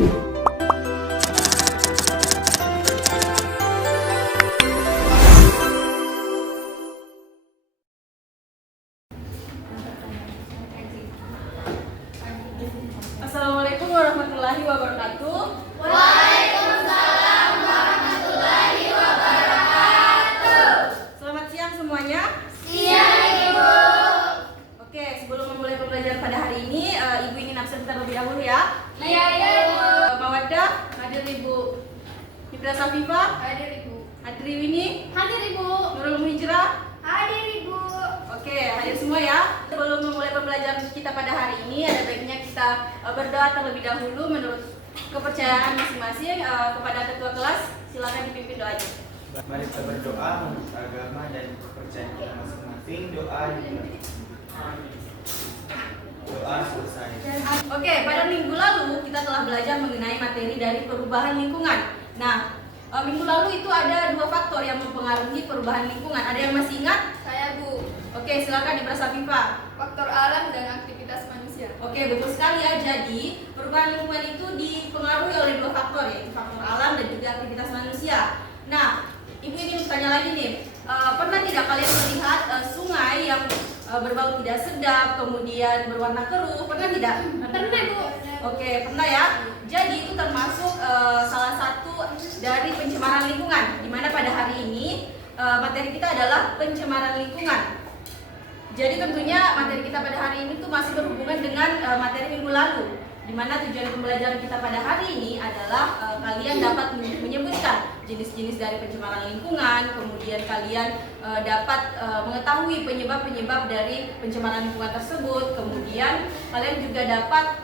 Assalamualaikum warahmatullahi wabarakatuh. Waalaikumsalam warahmatullahi wabarakatuh. Selamat siang semuanya. Siang Ibu. Oke, sebelum memulai pembelajaran pada hari ini, Ibu ingin absen terlebih dahulu ya. Iya Ibu. Mawaddah, hadir Ibu. Ibra Safifa, Hadir Ibu. Adriwini, Hadir Ibu. Nurul Muhijrah. Hadir Ibu. Oke, hadir semua ya. Sebelum memulai pembelajaran kita pada hari ini, ada baiknya kita berdoa terlebih dahulu menurut kepercayaan masing-masing kepada ketua kelas. Silakan dipimpin doanya. Mari kita berdoa menurut agama dan kepercayaan kita masing-masing. Doa selesai. Oke, pada minggu lalu kita telah belajar mengenai materi dari perubahan lingkungan. Nah, minggu lalu itu ada dua faktor yang mempengaruhi perubahan lingkungan. Ada yang masih ingat? Saya Bu. Oke, silakan Ibra Safifa. Faktor alam dan aktivitas manusia. Oke, betul sekali ya. Jadi, perubahan lingkungan itu dipengaruhi oleh dua faktor, yaitu faktor alam dan juga aktivitas manusia. Nah, Ibu ingin bertanya lagi nih, pernah tidak kalian melihat sungai yang berbau tidak sedap, kemudian berwarna keruh? Pernah tidak? Pernah Bu. Oke, pernah ya. Jadi itu termasuk salah satu dari pencemaran lingkungan, di mana pada hari ini materi kita adalah pencemaran lingkungan. Jadi tentunya materi kita pada hari ini tuh masih berhubungan dengan materi minggu lalu, di mana tujuan pembelajaran kita pada hari ini adalah kalian dapat menyebutkan jenis-jenis dari pencemaran lingkungan, kemudian kalian dapat mengetahui penyebab-penyebab dari pencemaran lingkungan tersebut, kemudian kalian juga dapat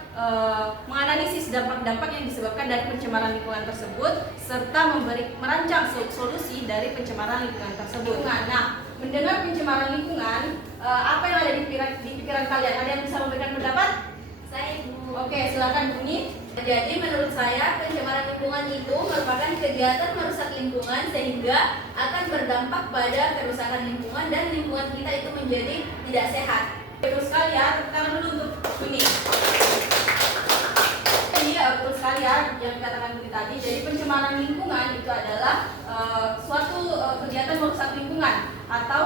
menganalisis dampak-dampak yang disebabkan dari pencemaran lingkungan tersebut, serta merancang solusi dari pencemaran lingkungan tersebut. Nah, mendengar pencemaran lingkungan, apa yang ada di pikiran kalian? Ada yang bisa memberikan pendapat? Saya Ibu. Oke, silakan Buni. Jadi menurut saya pencemaran lingkungan itu merupakan kegiatan merusak lingkungan sehingga akan berdampak pada kerusakan lingkungan dan lingkungan kita itu menjadi tidak sehat. Betul sekali ya, tepuk tangan dulu untuk Buni. Betul sekali ya yang dikatakan Buni tadi. Jadi pencemaran lingkungan itu adalah suatu kegiatan merusak lingkungan atau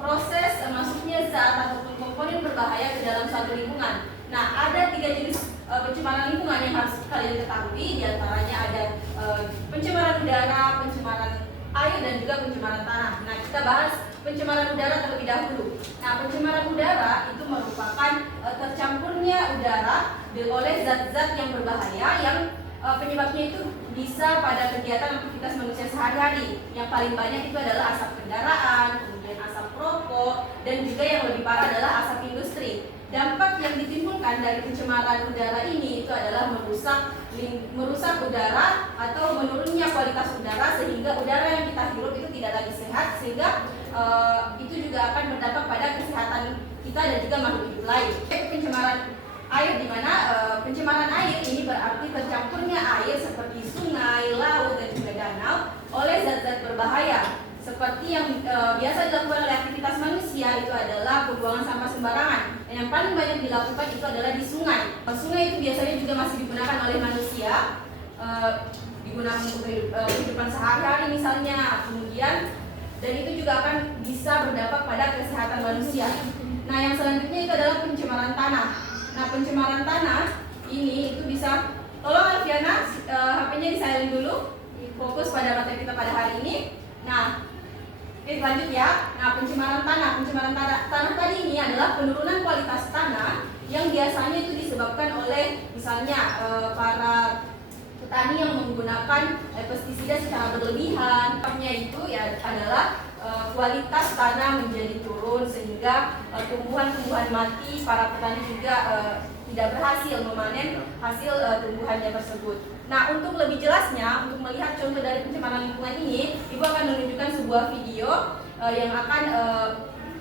proses masuknya zat ataupun komponen berbahaya ke dalam suatu lingkungan. Nah, ada 3 jenis pencemaran lingkungan yang harus kalian ketahui. Di antaranya ada pencemaran udara, pencemaran air, dan juga pencemaran tanah. Nah, kita bahas pencemaran udara terlebih dahulu. Nah, pencemaran udara itu merupakan tercampurnya udara oleh zat-zat yang berbahaya yang penyebabnya itu bisa pada kegiatan aktivitas manusia sehari-hari. Yang paling banyak itu adalah asap kendaraan, kemudian asap rokok, dan juga yang lebih parah adalah asap industri. Dampak yang ditimbulkan dari pencemaran udara ini itu adalah merusak udara atau menurunnya kualitas udara, sehingga udara yang kita hirup itu tidak lagi sehat, sehingga itu juga akan berdampak pada kesehatan kita dan juga makhluk hidup lain. Pencemaran air, di mana pencemaran air ini berarti tercampurnya air seperti sungai, laut, dan juga danau oleh zat-zat berbahaya. Seperti yang biasa dilakukan oleh aktivitas manusia itu adalah pembuangan sampah sembarangan. Dan yang paling banyak dilakukan itu adalah di sungai. Sungai itu biasanya juga masih digunakan oleh manusia, digunakan untuk kehidupan sehari-hari misalnya. Kemudian dan itu juga akan bisa berdampak pada kesehatan manusia. Nah, yang selanjutnya itu adalah pencemaran tanah. Nah, pencemaran tanah ini itu bisa, tolong Alfiana HP-nya disilent dulu, fokus pada materi kita pada hari ini. Nah, oke, lanjut ya. Nah, pencemaran tanah tadi ini adalah penurunan kualitas tanah yang biasanya itu disebabkan oleh misalnya para petani yang menggunakan pestisida secara berlebihan. Dampaknya itu ya adalah kualitas tanah menjadi turun, sehingga tumbuhan-tumbuhan mati, para petani juga tidak berhasil memanen hasil tumbuhannya tersebut. Nah, untuk lebih jelasnya, untuk melihat contoh dari pencemaran lingkungan ini, Ibu akan menunjukkan sebuah video yang akan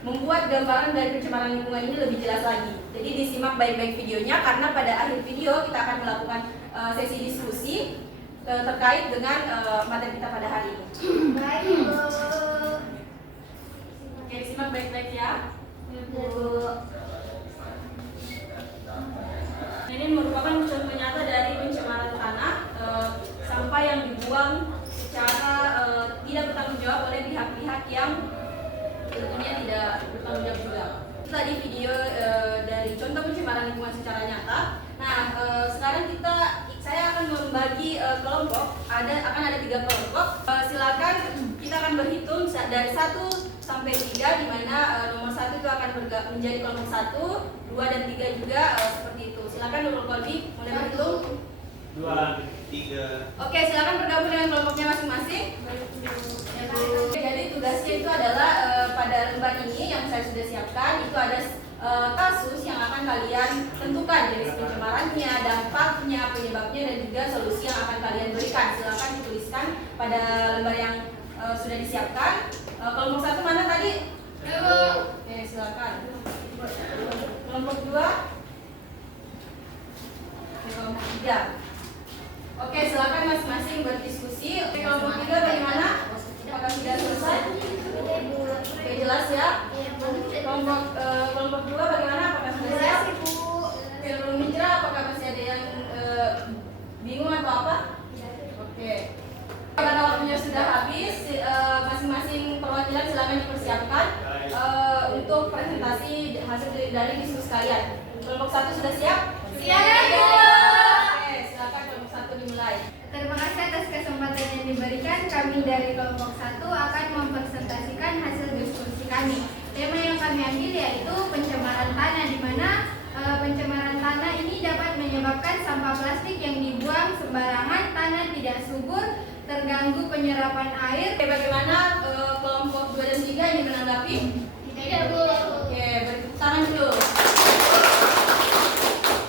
membuat gambaran dari pencemaran lingkungan ini lebih jelas lagi. Jadi disimak baik-baik videonya, karena pada akhir video kita akan melakukan sesi diskusi terkait dengan materi kita pada hari ini. Baik Bu. Oke, disimak baik-baik ya. Bu. Ini merupakan contoh nyata dari pencemaran tanah dibuang secara tidak bertanggung jawab oleh pihak-pihak yang tentunya tidak bertanggung jawab juga. Itu tadi video dari contoh pencemaran lingkungan secara nyata. Nah, sekarang saya akan membagi kelompok. Akan ada 3 kelompok. Silakan kita akan berhitung dari 1 sampai 3, di mana nomor 1 itu akan menjadi kelompok 1, 2 dan 3 juga seperti itu. Silakan Nurul Kolbi mulai berhitung. 2, 3. Oke, silakan bergabung dengan kelompoknya masing-masing. Jadi tugasnya itu adalah pada lembar ini yang saya sudah siapkan itu ada kasus yang akan kalian tentukan jenis pencemarannya, dampaknya, penyebabnya dan juga solusi yang akan kalian berikan. Silakan dituliskan pada lembar yang sudah disiapkan. Kelompok 1 mana tadi? Oke, silakan. Kelompok 2. Kelompok 3. Oke, silakan masing-masing berdiskusi. Oke, kelompok 3 bagaimana? Apakah sudah selesai? Oke, jelas ya. Kelompok 2 bagaimana? Apakah sudah siap? Oke, belum Mitra, apakah masih ada yang bingung atau apa? Oke. Karena waktunya sudah habis, masing-masing perwakilan silakan dipersiapkan untuk presentasi hasil dari diskusi kalian. Kelompok 1 sudah siap? Oke, silakan kelompok 1 dimulai. Terima kasih atas kesempatan yang diberikan. Kami dari kelompok 1 akan mempresentasikan hasil diskusi kami. Tema yang kami ambil yaitu pencemaran tanah, di mana pencemaran tanah ini dapat menyebabkan sampah plastik yang dibuang sembarangan, tanah tidak subur, terganggu penyerapan air. Oke, bagaimana kelompok 2 dan 3 ini menanggapi? Tidak, Bu. Oke, beri tepuk tangan dulu.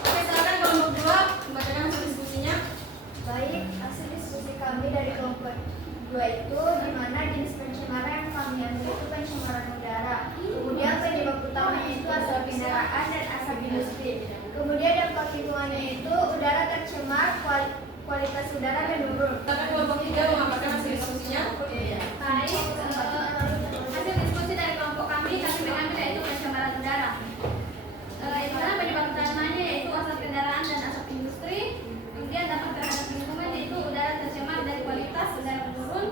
Oke, silakan kelompok 2 membacakan hasil diskusinya. Baik, hasil diskusi kami dari kelompok 2 itu di mana jenis pencemaran yang kami ambil itu pencemaran udara. Kemudian penyebab utamanya itu asap kendaraan dan asap industri. Kemudian dampak lingkungannya itu udara tercemar, kualitas udara menurun. Silakan kelompok 3 mengatakan hasil diskusinya. Baik, hasil diskusi dari kelompok kami mengambil yaitu pencemaran udara. Itulah penyebab utamanya yaitu asap kendaraan dan asap industri. Kemudian dampak terhadap lingkungan yaitu udara tercemar dan kualitas udara menurun.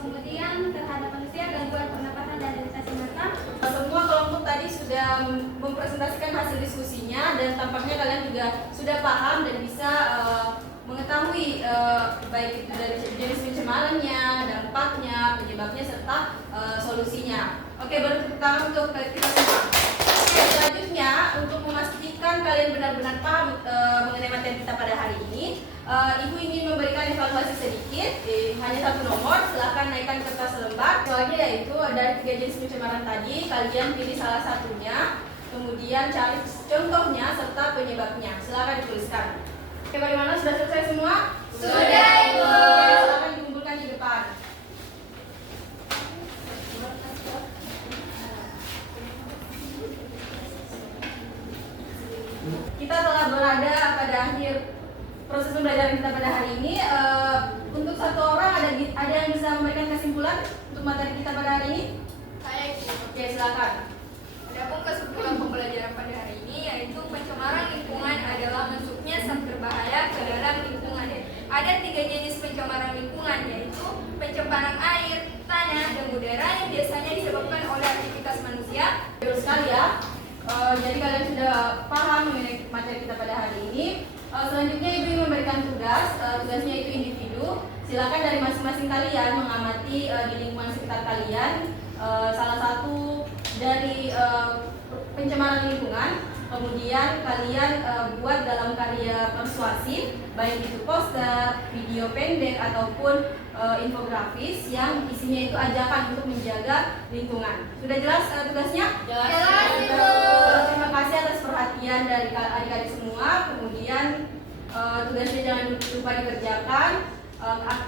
Kemudian terhadap manusia gangguan pernapasan dan iritasi mata. Semua kelompok tadi sudah mempresentasikan hasil diskusinya dan tampaknya kalian juga sudah paham dan bisa mengetahui baik itu dari jenis pencemarannya, dampaknya, penyebabnya serta solusinya. Oke, baru tepuk tangan untuk kita semua. Oke, selanjutnya untuk memastikan kalian benar-benar paham mengenai materi kita pada hari ini, Ibu ingin memberikan evaluasi sedikit, hanya 1 nomor. Silakan naikkan kertas lembar. Soalnya yaitu dari 3 jenis pencemaran tadi, kalian pilih salah satunya, kemudian cari contohnya serta penyebabnya. Silakan dituliskan. Oke, bagaimana? Sudah selesai semua? Sudah, Ibu. Oke, silakan dikumpulkan di depan. Kita telah berada pada akhir proses pembelajaran kita pada hari ini. Untuk 1 orang ada yang bisa memberikan kesimpulan untuk materi kita pada hari ini? Baik, Oke, silakan. adapun kesimpulan pembelajaran pada hari ini yaitu pencemaran lingkungan adalah masuknya zat berbahaya ke dalam lingkungan. Ada 3 jenis pencemaran lingkungan yaitu pencemaran air, tanah, dan udara yang biasanya disebabkan oleh aktivitas manusia. Betul sekali ya. Jadi kalian sudah paham mengenai materi kita pada hari ini. Selanjutnya Ibu ingin memberikan tugasnya itu individu. Silakan dari masing-masing kalian mengamati di lingkungan sekitar kalian salah satu dari pencemaran lingkungan. Kemudian kalian buat dalam karya persuasif, baik itu poster, video pendek ataupun infografis yang isinya itu ajakan untuk menjaga lingkungan. Sudah jelas tugasnya? Jelas, Ibu. Terima kasih atas perhatian dari adik-adik semua. Kemudian tugasnya jangan lupa dikerjakan.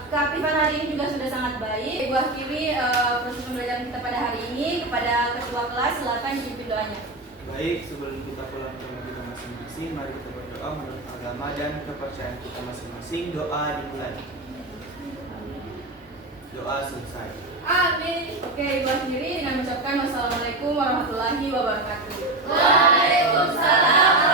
Keaktifan hari ini juga sudah sangat baik. Ibu akhiri proses pembelajaran kita pada hari ini. Kepada ketua kelas, silakan dipimpin doanya. Baik, sebelum kita pulang ke rumah kita masing-masing, mari kita berdoa menurut agama dan kepercayaan kita masing-masing. Doa dimulai. Doa selesai. Amin. Oke, Ibu akhiri dengan mengucapkan wassalamualaikum warahmatullahi wabarakatuh. Waalaikumsalam.